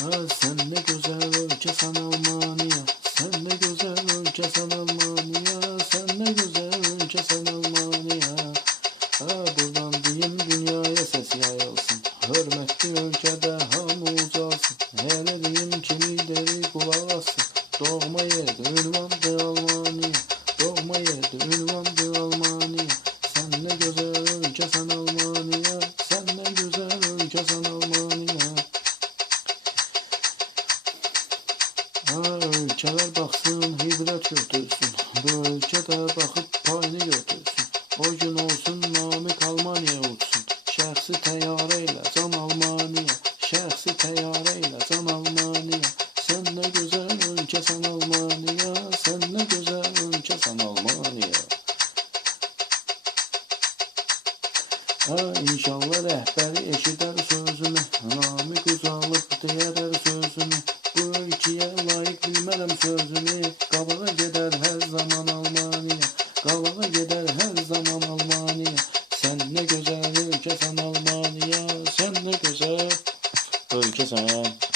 Ha, sen ne güzel ülkesen Almanya. Sen ne güzel ülkesen Almanya. Sen ne güzel ülkesen Almanya. Ha, buradan diyeyim dünyaya ses yayılsın. Hürmetli ülkede hamı ucalsın Hele diyeyim ki lideri kulak assın Doğma yerde ünvandı Almanya. Doğma yerde ünvandı Almanya. Sen ne güzel ülkesen Almanya. Sen ne güzel ülkesen Ha, ülkeler baksın, ibret götürsün. Bu ülkede bakıp payını götürsün. O gün olsun namik Almanya uçsun. Şəxsi təyyarə can Almanya. Şəxsi təyyarə can Almanya. Sen ne güzel ülkesən Almanya. Sen ne güzel ülkesən Almanya. Ha, inşallah rəhbəri eşidər sözümü. Namik uzalıb deyərər sözümü. Bilmərəm sözünü. Qabağa gedər hər zaman Almaniya. Qabağa gedər hər zaman Almaniya. Sən nə gözəl ölkəsən Almaniya. Sən nə gözəl ölkəsən.